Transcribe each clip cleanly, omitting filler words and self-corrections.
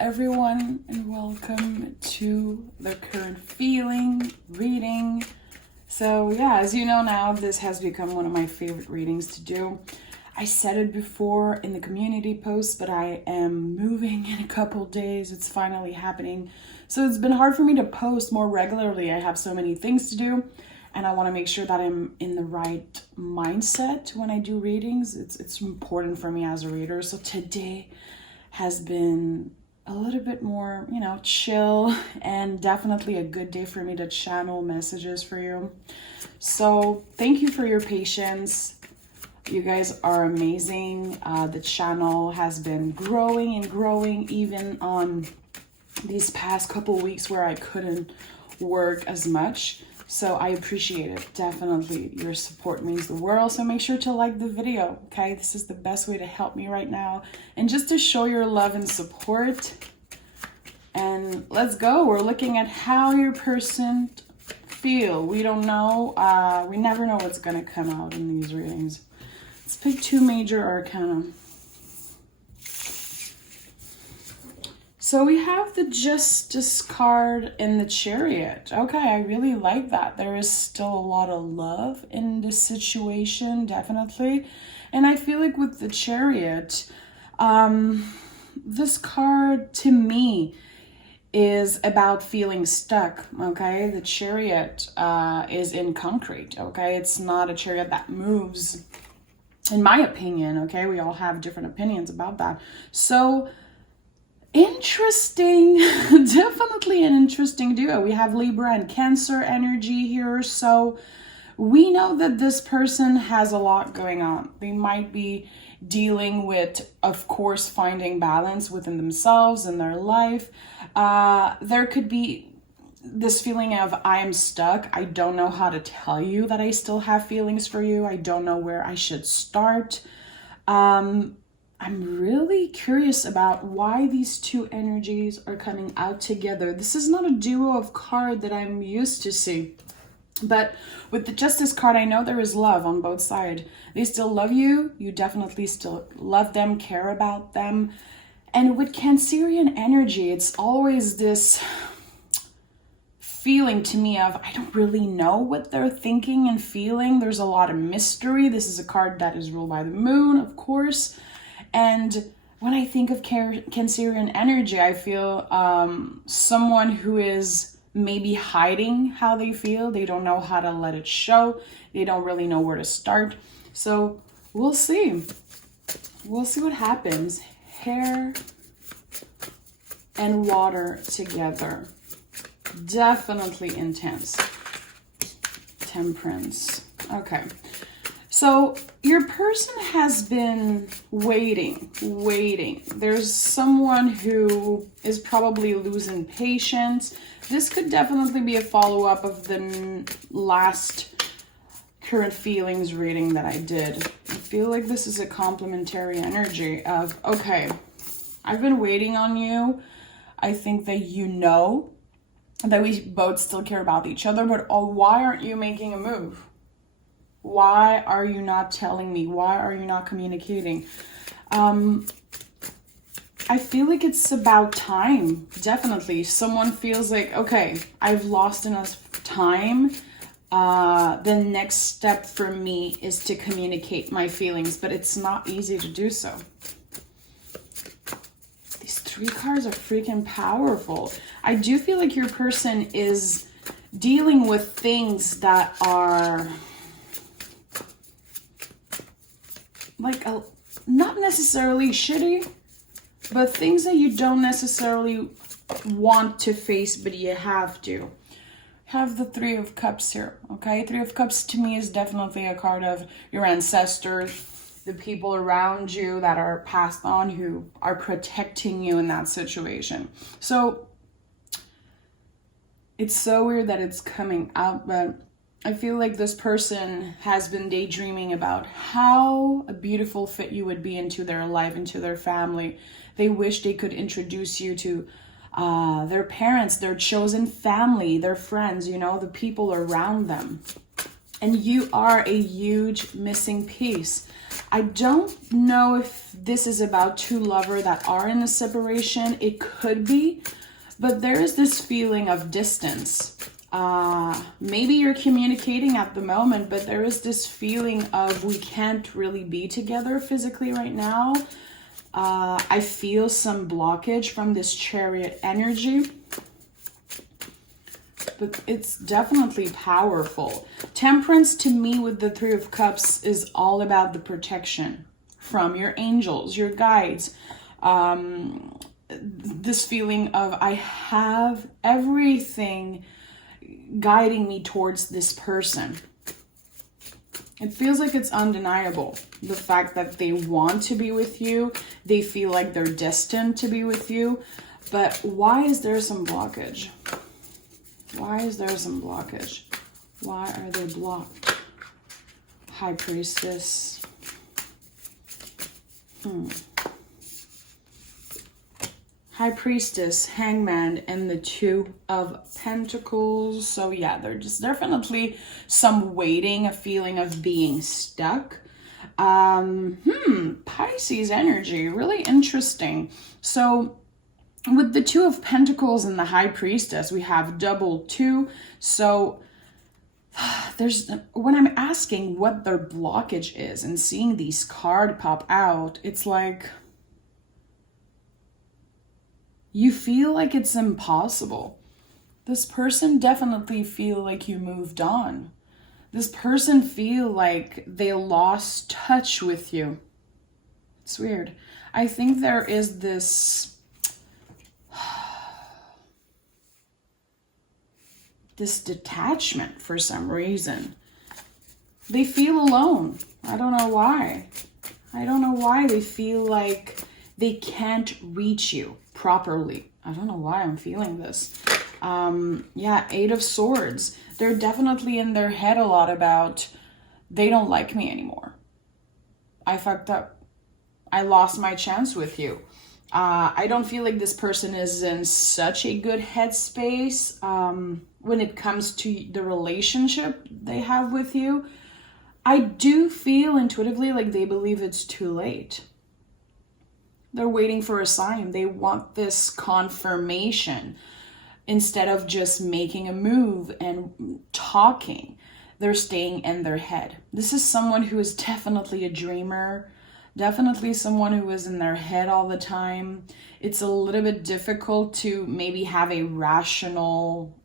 everyone, and welcome to the current feeling reading. So yeah, as you know now, this has become one of my favorite readings to do. I said it before in the community post, but I am moving in a couple days. It's finally happening. So it's been hard for me to post more regularly. I have so many things to do, and I want to make sure that I'm in the right mindset when I do readings. It's important for me as a reader. So today has been a little bit more, chill, and definitely a good day for me to channel messages for you. So thank you for your patience. You guys are amazing. The channel has been growing and growing, even on these past couple weeks where I couldn't work as much. So I appreciate it. Definitely, your support means the world. So make sure to like the video, okay? This is the best way to help me right now. And just to show your love and support. And let's go. We're looking at how your person feel. We don't know. We never know what's going to come out in these readings. Let's pick two major arcana. So we have the Justice card in the Chariot. Okay, I really like that. There is still a lot of love in this situation, definitely. And I feel like with the Chariot, this card to me is about feeling stuck, okay? The Chariot is in concrete, okay? It's not a chariot that moves, in my opinion, okay? We all have different opinions about that. So interesting, definitely an interesting duo. We have Libra and Cancer energy here. So we know that this person has a lot going on. They might be dealing with, of course, finding balance within themselves and their life. There could be this feeling of, I am stuck. I don't know how to tell you that I still have feelings for you. I don't know where I should start. I'm really curious about why these two energies are coming out together. This is not a duo of card that I'm used to see. But with the Justice card, I know there is love on both sides. They still love you. You definitely still love them, care about them. And with Cancerian energy, it's always this feeling to me of, I don't really know what they're thinking and feeling. There's a lot of mystery. This is a card that is ruled by the moon, of course. And when I think of Cancerian energy, I feel someone who is maybe hiding how they feel. They don't know how to let it show. They don't really know where to start. So we'll see. We'll see what happens. Hair and water together. Definitely intense. Temperance. Okay. So your person has been waiting. There's someone who is probably losing patience. This could definitely be a follow-up of the last current feelings reading that I did. I feel like this is a complementary energy of, okay, I've been waiting on you. I think that you know that we both still care about each other, but why aren't you making a move? Why are you not telling me? Why are you not communicating? I feel like it's about time, definitely. Someone feels like, okay, I've lost enough time. The next step for me is to communicate my feelings, but it's not easy to do so. These three cards are freaking powerful. I do feel like your person is dealing with things that are like not necessarily shitty, but things that you don't necessarily want to face, but you have to. Have the Three of Cups here, okay? Three of Cups to me is definitely a card of your ancestors, the people around you that are passed on who are protecting you in that situation. So it's so weird that it's coming out, but I feel like this person has been daydreaming about how a beautiful fit you would be into their life, into their family. They wish they could introduce you to their parents, their chosen family, their friends, the people around them. And you are a huge missing piece. I don't know if this is about two lovers that are in a separation. It could be, but there is this feeling of distance. Maybe you're communicating at the moment, but there is this feeling of we can't really be together physically right now. I feel some blockage from this Chariot energy. But it's definitely powerful. Temperance to me with the Three of Cups is all about the protection from your angels, your guides. This feeling of I have everything guiding me towards this person. It feels like it's undeniable. The fact that they want to be with you. They feel like they're destined to be with you. But why is there some blockage? Why is there some blockage? Why are they blocked? High Priestess. High Priestess, Hangman, and the Two of Pentacles. So yeah, there's just definitely some waiting, a feeling of being stuck. Pisces energy, really interesting. So with the Two of Pentacles and the High Priestess, we have double two. So when I'm asking what their blockage is and seeing these cards pop out, it's like you feel like it's impossible. This person definitely feel like you moved on. This person feel like they lost touch with you. It's weird. I think there is this detachment for some reason. They feel alone. I don't know why. I don't know why they feel like they can't reach you properly. I don't know why I'm feeling this. Yeah, Eight of Swords. They're definitely in their head a lot about they don't like me anymore. I fucked up. I lost my chance with you. I don't feel like this person is in such a good headspace when it comes to the relationship they have with you. I do feel intuitively like they believe it's too late. They're waiting for a sign. They want this confirmation instead of just making a move and talking. They're staying in their head. This is someone who is definitely a dreamer. Definitely someone who is in their head all the time. It's a little bit difficult to maybe have a rational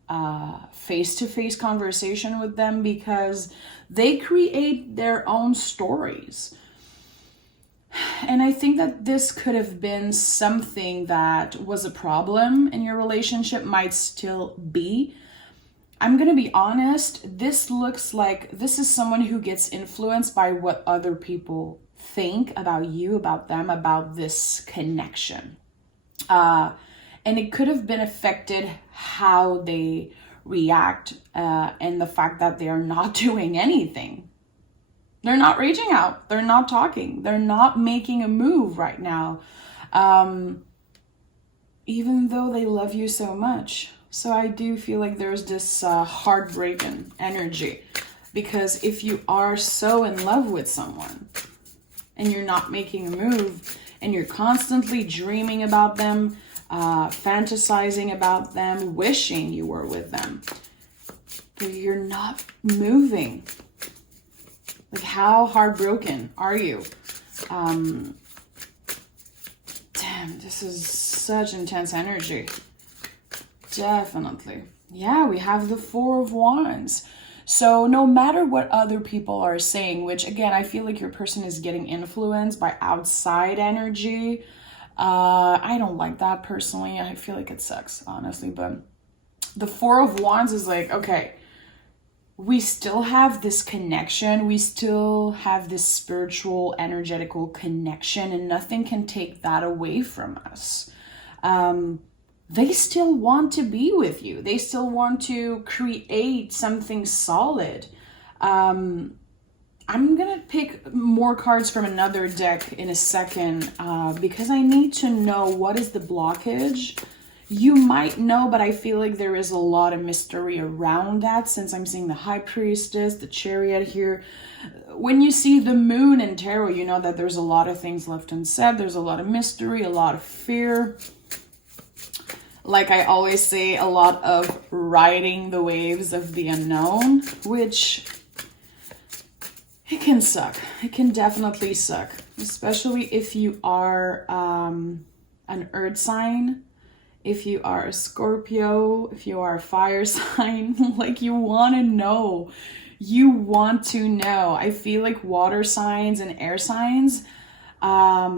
face-to-face conversation with them because they create their own stories. And I think that this could have been something that was a problem in your relationship, might still be. I'm going to be honest, this looks like this is someone who gets influenced by what other people think about you, about them, about this connection. And it could have been affected how they react and the fact that they are not doing anything. They're not reaching out. They're not talking. They're not making a move right now. Even though they love you so much. So I do feel like there's this heartbreaking energy. Because if you are so in love with someone and you're not making a move and you're constantly dreaming about them, fantasizing about them, wishing you were with them, but you're not moving. Like, how heartbroken are you? Damn, this is such intense energy. Definitely. Yeah, we have the Four of Wands. So no matter what other people are saying, which again, I feel like your person is getting influenced by outside energy. I don't like that personally. I feel like it sucks, honestly. But the Four of Wands is like, okay, we still have this connection. We still have this spiritual, energetical connection, and nothing can take that away from us. They still want to be with you. They still want to create something solid. I'm going to pick more cards from another deck in a second because I need to know what is the blockage You might know, but I feel like there is a lot of mystery around that, since I'm seeing the High Priestess, the Chariot here. When you see the Moon in tarot, you know that there's a lot of things left unsaid. There's a lot of mystery, a lot of fear. Like I always say, a lot of riding the waves of the unknown, which it can suck. It can definitely suck, especially if you are an earth sign, if you are a Scorpio, if you are a fire sign. Like, you want to know. You want to know. I feel like water signs and air signs are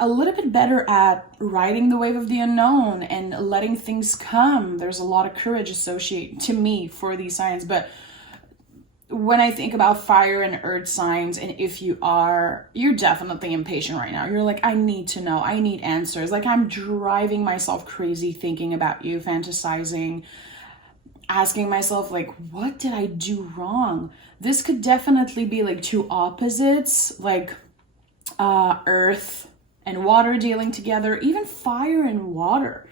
a little bit better at riding the wave of the unknown and letting things come. There's a lot of courage associated to me for these signs. But when I think about fire and earth signs, and if you're definitely impatient right now. You're like, I need to know. I need answers. Like, I'm driving myself crazy thinking about you, fantasizing, asking myself, like, what did I do wrong? This could definitely be like two opposites, like earth and water dealing together, even fire and water.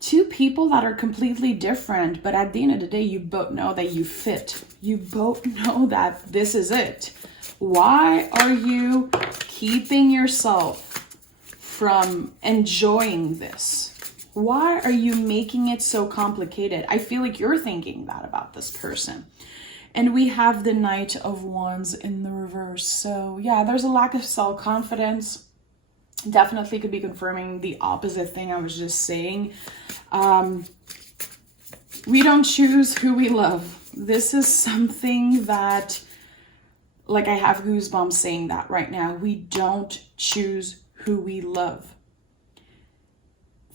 Two people that are completely different, but at the end of the day, you both know that you fit. You both know that this is it. Why are you keeping yourself from enjoying this? Why are you making it so complicated? I feel like you're thinking that about this person. And we have the Knight of Wands in the reverse. So yeah, there's a lack of self-confidence. Definitely could be confirming the opposite thing I was just saying. We don't choose who we love. This is something that, like, I have goosebumps saying that right now. We don't choose who we love.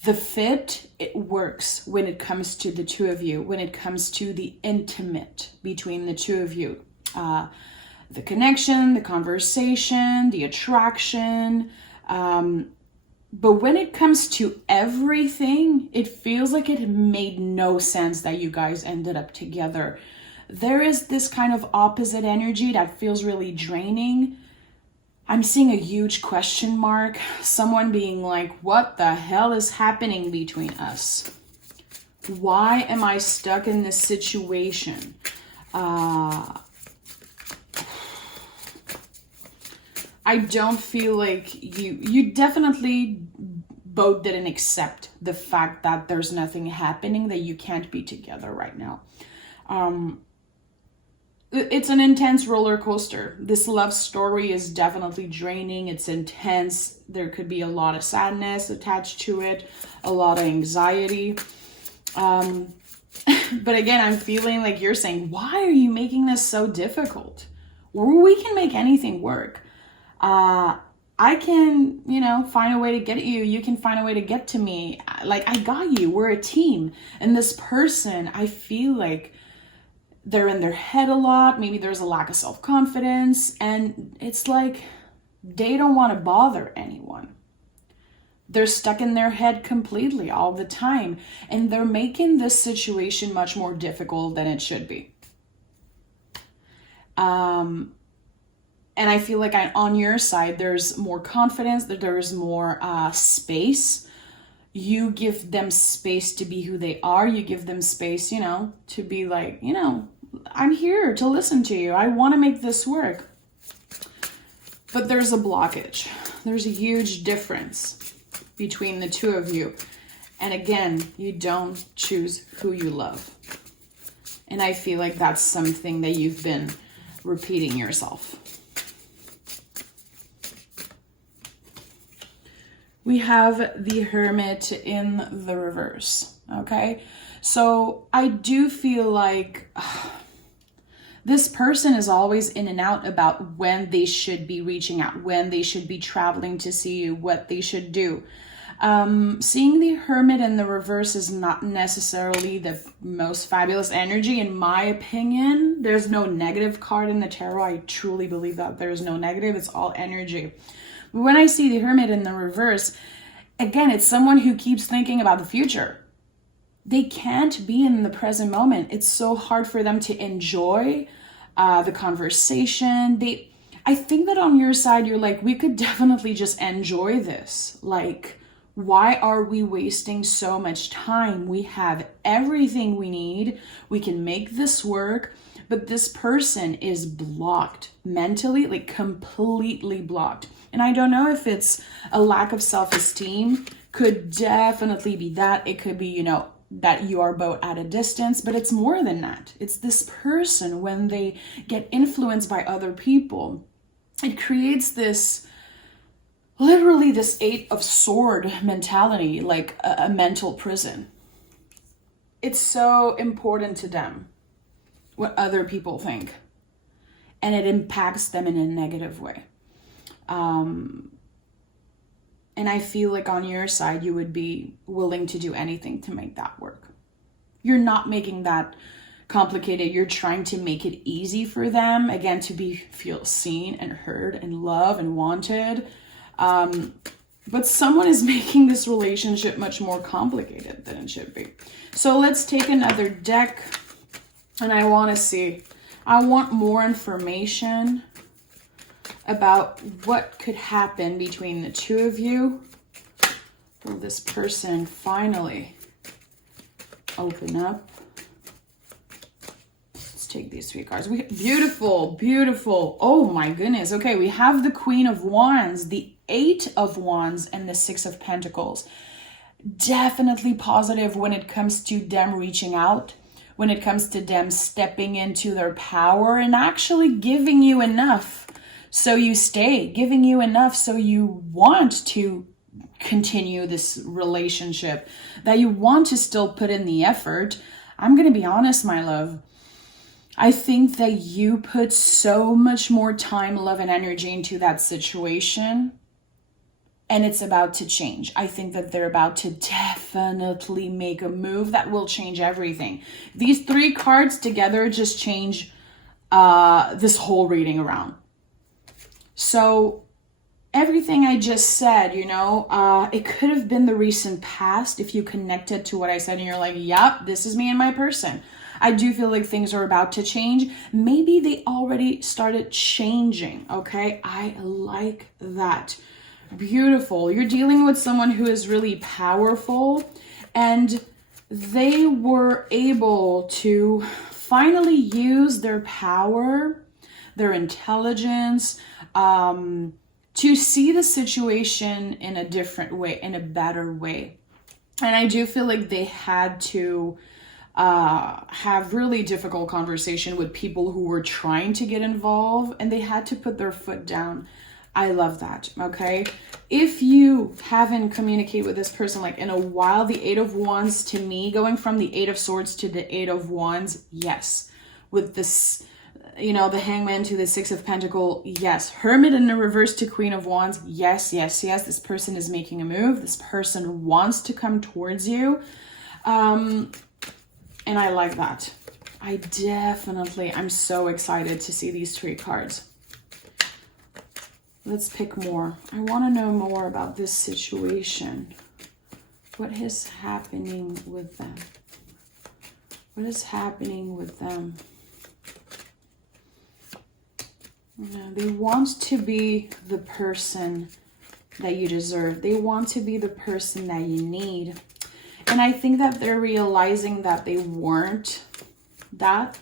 The fit, it works when it comes to the two of you, when it comes to the intimate between the two of you. The connection, the conversation, the attraction. But when it comes to everything, it feels like it made no sense that you guys ended up together. There is this kind of opposite energy that feels really draining. I'm seeing a huge question mark. Someone being like, what the hell is happening between us? Why am I stuck in this situation? I don't feel like you definitely both didn't accept the fact that there's nothing happening, that you can't be together right now. It's an intense roller coaster. This love story is definitely draining. It's intense. There could be a lot of sadness attached to it, a lot of anxiety. But again, I'm feeling like you're saying, why are you making this so difficult? We can make anything work. I can, find a way to get at you. You can find a way to get to me. Like, I got you. We're a team. And this person, I feel like they're in their head a lot. Maybe there's a lack of self-confidence. And it's like they don't want to bother anyone. They're stuck in their head completely all the time. And they're making this situation much more difficult than it should be. And I feel like on your side, there's more confidence, that there's more space. You give them space to be who they are. You give them space, to be like, I'm here to listen to you. I want to make this work. But there's a blockage. There's a huge difference between the two of you. And again, you don't choose who you love. And I feel like that's something that you've been repeating yourself. We have the Hermit in the reverse, okay? So I do feel like this person is always in and out about when they should be reaching out, when they should be traveling to see you, what they should do. Seeing the Hermit in the reverse is not necessarily the most fabulous energy, in my opinion. There's no negative card in the tarot. I truly believe that there's no negative. It's all energy. When I see the Hermit in the reverse, again, it's someone who keeps thinking about the future. They can't be in the present moment. It's so hard for them to enjoy the conversation. I think that on your side, you're like, we could definitely just enjoy this. Like, Why are we wasting so much time? We have everything we need. We can make this work, but this person is blocked mentally, like completely blocked. And I don't know if it's a lack of self-esteem. Could definitely be that. It could be, you know, that you are both at a distance, but it's more than that. It's this person, when they get influenced by other people, it creates this, literally this 8 of sword mentality, like a mental prison. It's so important to them what other people think, and it impacts them in a negative way. And I feel like on your side, you would be willing to do anything to make that work. You're not making that complicated. You're trying to make it easy for them, again, to feel seen and heard and loved and wanted. But someone is making this relationship much more complicated than it should be. So let's take another deck, and I want more information about what could happen between the two of you. Will this person finally open up? Let's take these 3 cards. Beautiful, beautiful. Oh my goodness. Okay, we have the Queen of Wands, the 8 of Wands, and the 6 of Pentacles. Definitely positive when it comes to them reaching out, when it comes to them stepping into their power and actually giving you enough so you stay, giving you enough so you want to continue this relationship, that you want to still put in the effort. I'm going to be honest, my love. I think that you put so much more time, love, and energy into that situation, and it's about to change. I think that they're about to definitely make a move that will change everything. These 3 cards together just change this whole reading around. So everything I just said, you know, it could have been the recent past if you connected to what I said and you're like, yep, this is me and my person. I do feel like things are about to change. Maybe they already started changing, okay? I like that. Beautiful. You're dealing with someone who is really powerful, and they were able to finally use their power, their intelligence, to see the situation in a different way, in a better way. And I do feel like they had to have really difficult conversation with people who were trying to get involved, and they had to put their foot down. I love that, okay? If you haven't communicated with this person like in a while, the 8 of Wands to me, going from the 8 of Swords to the 8 of Wands, yes. With this, you know, the Hangman to the 6 of Pentacles, yes. Hermit in the reverse to Queen of Wands, yes, yes, yes. This person is making a move. This person wants to come towards you. And I like that. I'm so excited to see these 3 cards. Let's pick more. I want to know more about this situation. What is happening with them? What is happening with them? They want to be the person that you deserve. They want to be the person that you need. And I think that they're realizing that they weren't that.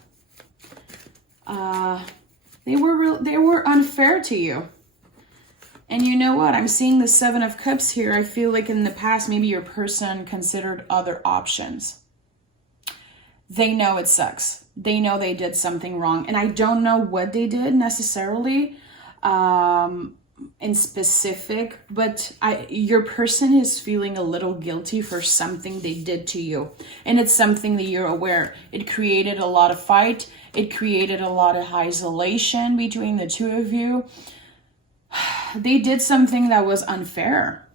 They were unfair to you. And you know what? I'm seeing the 7 of Cups here. I feel like in the past, maybe your person considered other options. They know it sucks. They know they did something wrong. And I don't know what they did necessarily in specific, but your person is feeling a little guilty for something they did to you. And it's something that you're aware. It created a lot of fight. It created a lot of isolation between the two of you. They did something that was unfair.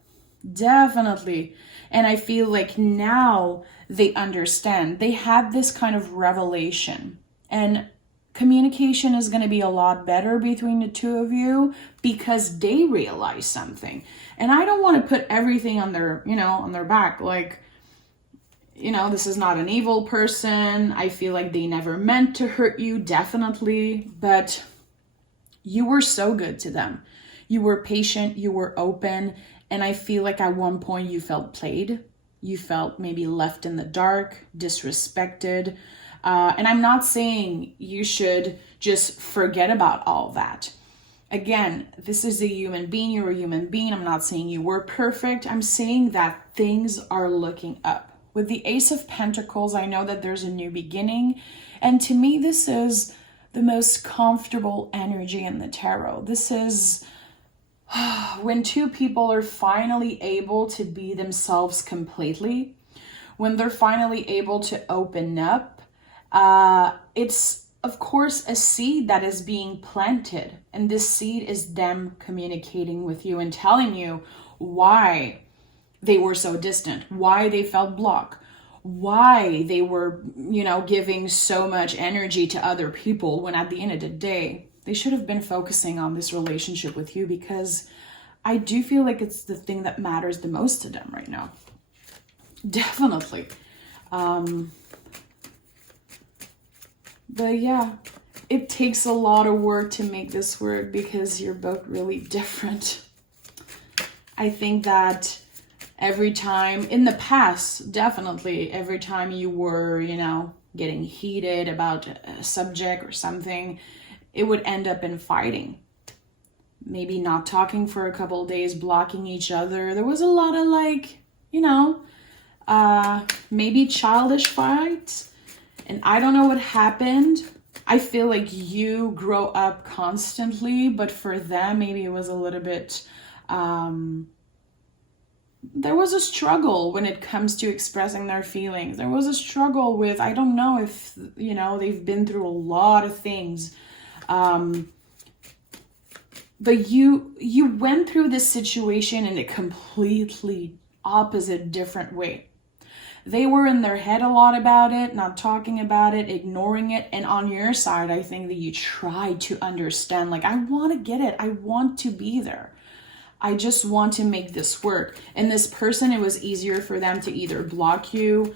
Definitely. And I feel like now they understand. They had this kind of revelation. And communication is going to be a lot better between the two of you because they realize something. And I don't want to put everything on their, on their back. Like, this is not an evil person. I feel like they never meant to hurt you, definitely. But you were so good to them. You were patient, you were open, And I feel like at one point you felt played. You felt maybe left in the dark, disrespected. And I'm not saying you should just forget about all that. Again, this is a human being. You're a human being. I'm not saying you were perfect. I'm saying that things are looking up. With the Ace of Pentacles, I know that there's a new beginning. And to me, this is the most comfortable energy in the tarot. This is when two people are finally able to be themselves completely, when they're finally able to open up. It's, of course, a seed that is being planted. And this seed is them communicating with you and telling you why they were so distant, why they felt blocked, why they were, giving so much energy to other people when at the end of the day, they should have been focusing on this relationship with you, because I do feel like it's the thing that matters the most to them right now. Definitely. But yeah, it takes a lot of work to make this work because you're both really different. I think that every time in the past, definitely every time you were, getting heated about a subject or something, it would end up in fighting. Maybe not talking for a couple of days, blocking each other. There was a lot of maybe childish fights. And I don't know what happened. I feel like you grow up constantly, but for them, maybe it was a little bit, there was a struggle when it comes to expressing their feelings. There was a struggle with, I don't know if, they've been through a lot of things. But you went through this situation in a completely opposite, different way. They were in their head a lot about it, not talking about it, ignoring it. And on your side, I think that you tried to understand, like, I want to get it. I want to be there. I just want to make this work. And this person, it was easier for them to either block you.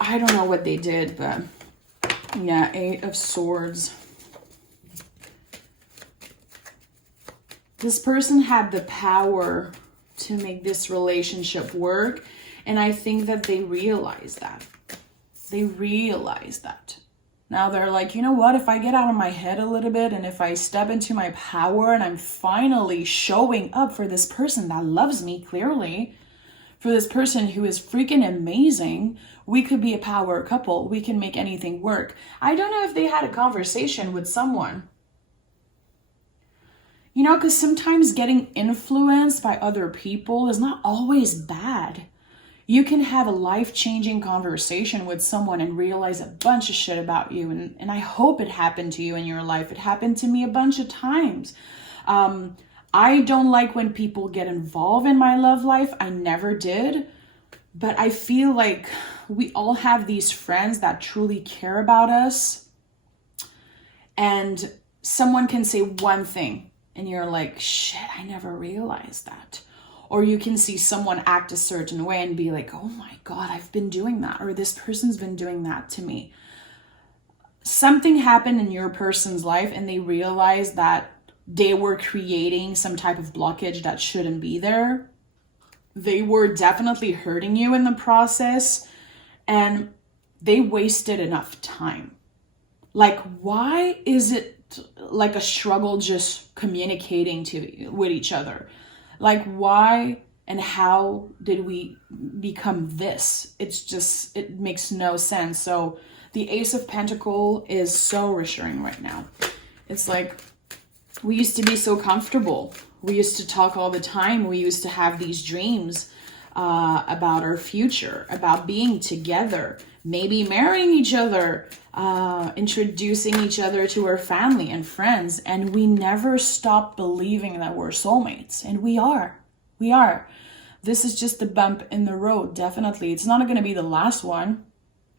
I don't know what they did, but yeah, 8 of Swords. This person had the power to make this relationship work. And I think that they realize that. They realize that. Now they're like, you know what? If I get out of my head a little bit and if I step into my power and I'm finally showing up for this person that loves me clearly, for this person who is freaking amazing, we could be a power couple. We can make anything work. I don't know if they had a conversation with someone. Because sometimes getting influenced by other people is not always bad. You can have a life-changing conversation with someone and realize a bunch of shit about you. And I hope it happened to you in your life. It happened to me a bunch of times. I don't like when people get involved in my love life. I never did. But I feel like we all have these friends that truly care about us. And someone can say one thing and you're like, shit, I never realized that. Or you can see someone act a certain way and be like, oh my God, I've been doing that. Or this person's been doing that to me. Something happened in your person's life and they realized that they were creating some type of blockage that shouldn't be there. They were definitely hurting you in the process and they wasted enough time. Like, why is it like a struggle just communicating with each other? Like, why and how did we become this? It makes no sense. So the Ace of Pentacles is so reassuring right now. It's like, we used to be so comfortable. We used to talk all the time. We used to have these dreams about our future, about being together, maybe marrying each other, introducing each other to our family and friends. And we never stopped believing that we're soulmates. And we are. We are. This is just a bump in the road, definitely. It's not going to be the last one.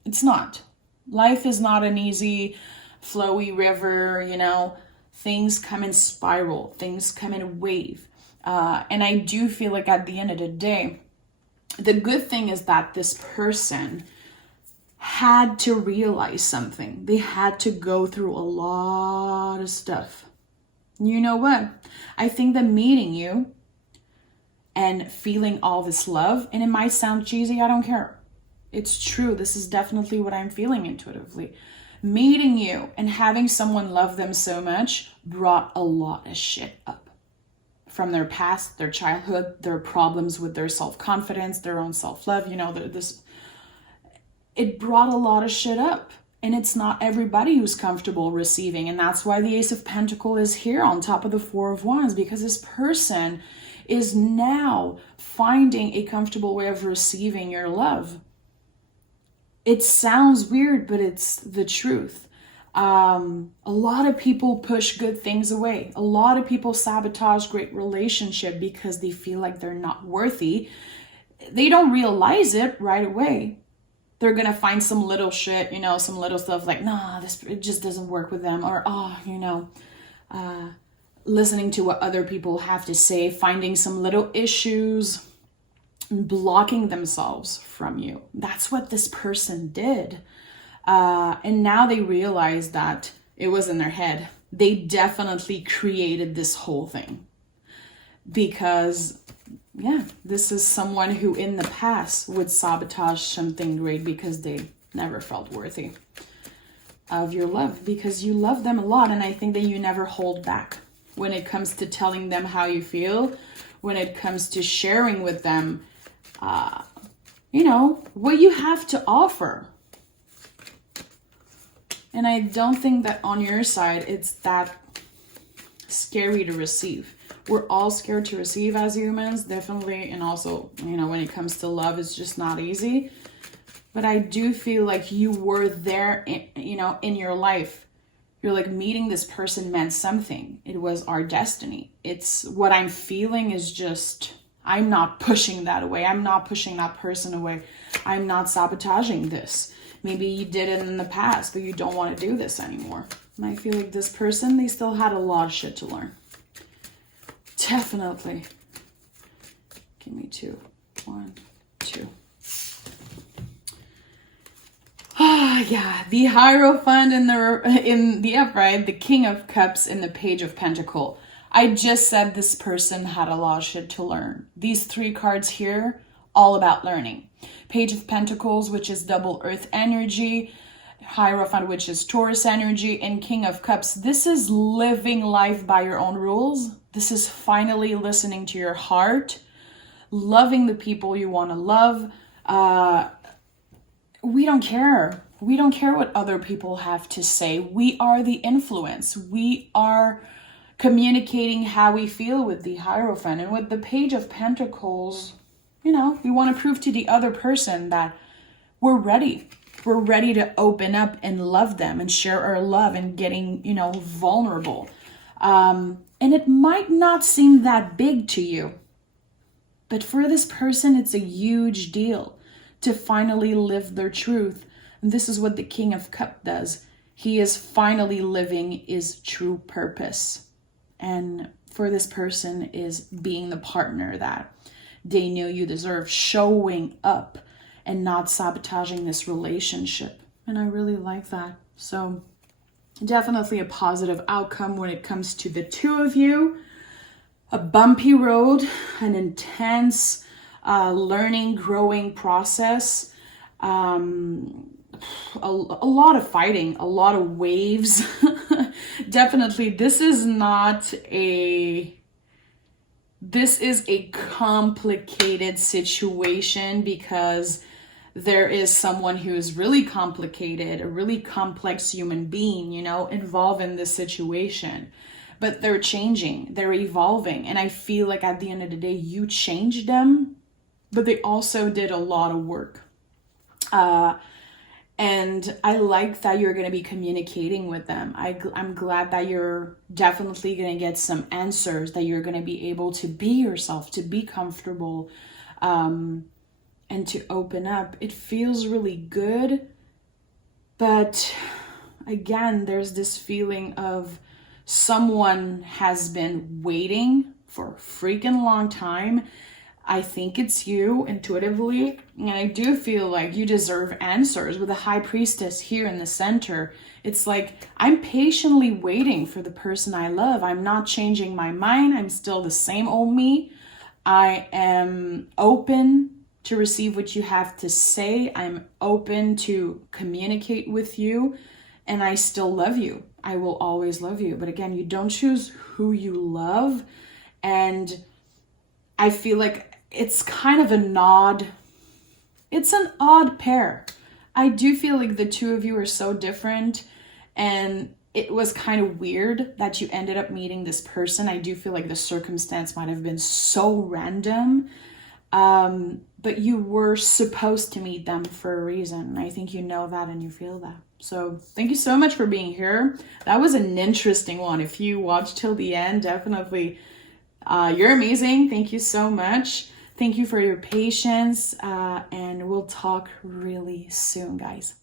It's not. Life is not an easy, flowy river, Things come in spiral. Things come in wave. And I do feel like at the end of the day, the good thing is that this person had to realize something. They had to go through a lot of stuff. You know what? I think that meeting you and feeling all this love. And it might sound cheesy, I don't care. It's true. This is definitely what I'm feeling intuitively. Meeting you and having someone love them so much brought a lot of shit up from their past, their childhood, their problems with their self-confidence, their own self-love. It brought a lot of shit up. And it's not everybody who's comfortable receiving. And that's why the Ace of Pentacles is here on top of the Four of Wands, because this person is now finding a comfortable way of receiving your love. It sounds weird, but it's the truth. A lot of people push good things away. A lot of people sabotage great relationship because they feel like they're not worthy. They don't realize it right away. They're going to find some little shit, some little stuff like, nah, it just doesn't work with them. Or, listening to what other people have to say, finding some little issues, blocking themselves from you. That's what this person did. And now they realize that it was in their head. They definitely created this whole thing. Because this is someone who in the past would sabotage something great because they never felt worthy of your love, because you love them a lot. And I think that you never hold back when it comes to telling them how you feel, when it comes to sharing with them, what you have to offer. And I don't think that on your side, it's that scary to receive. We're all scared to receive as humans, definitely. And also, when it comes to love, it's just not easy. But I do feel like you were there, in your life. You're like, meeting this person meant something. It was our destiny. It's what I'm feeling is just, I'm not pushing that away. I'm not pushing that person away. I'm not sabotaging this. Maybe you did it in the past, but you don't want to do this anymore. And I feel like this person, they still had a lot of shit to learn. Definitely. Give me 2. 1, 2. The Hierophant in the upright, the King of Cups, and the Page of Pentacles. I just said this person had a lot of shit to learn. These 3 cards here, all about learning. Page of Pentacles, which is double earth energy. Hierophant, which is Taurus energy. And King of Cups, this is living life by your own rules. This is finally listening to your heart, loving the people you want to love. We don't care. We don't care what other people have to say. We are the influence. We are communicating how we feel with the Hierophant. And with the Page of Pentacles, we want to prove to the other person that we're ready. We're ready to open up and love them and share our love and getting, vulnerable. And it might not seem that big to you, but for this person, it's a huge deal to finally live their truth. And this is what the King of Cups does. He is finally living his true purpose. And for this person is being the partner that they knew you deserve, showing up and not sabotaging this relationship. And I really like that. So definitely a positive outcome when it comes to the two of you. A bumpy road, an intense learning, growing process. A lot of fighting, a lot of waves. Definitely, this is a complicated situation because there is someone who is really complicated, a really complex human being, involved in this situation. But they're changing, they're evolving. And I feel like at the end of the day, you changed them, but they also did a lot of work. And I like that you're going to be communicating with them. I'm glad that you're definitely going to get some answers, that you're going to be able to be yourself, to be comfortable, and to open up. It feels really good. But again, there's this feeling of someone has been waiting for a freaking long time. I think it's you intuitively. And I do feel like you deserve answers with the High Priestess here in the center. It's like, I'm patiently waiting for the person I love. I'm not changing my mind. I'm still the same old me. I am open to receive what you have to say. I'm open to communicate with you, and I still love you. I will always love you. But again, you don't choose who you love. And I feel like it's kind of an odd pair. I do feel like the two of you are so different, and it was kind of weird that you ended up meeting this person. I do feel like the circumstance might have been so random, but you were supposed to meet them for a reason. I think you know that and you feel that. So thank you so much for being here. That was an interesting one. If you watched till the end, definitely, you're amazing. Thank you so much. Thank you for your patience, and we'll talk really soon, guys.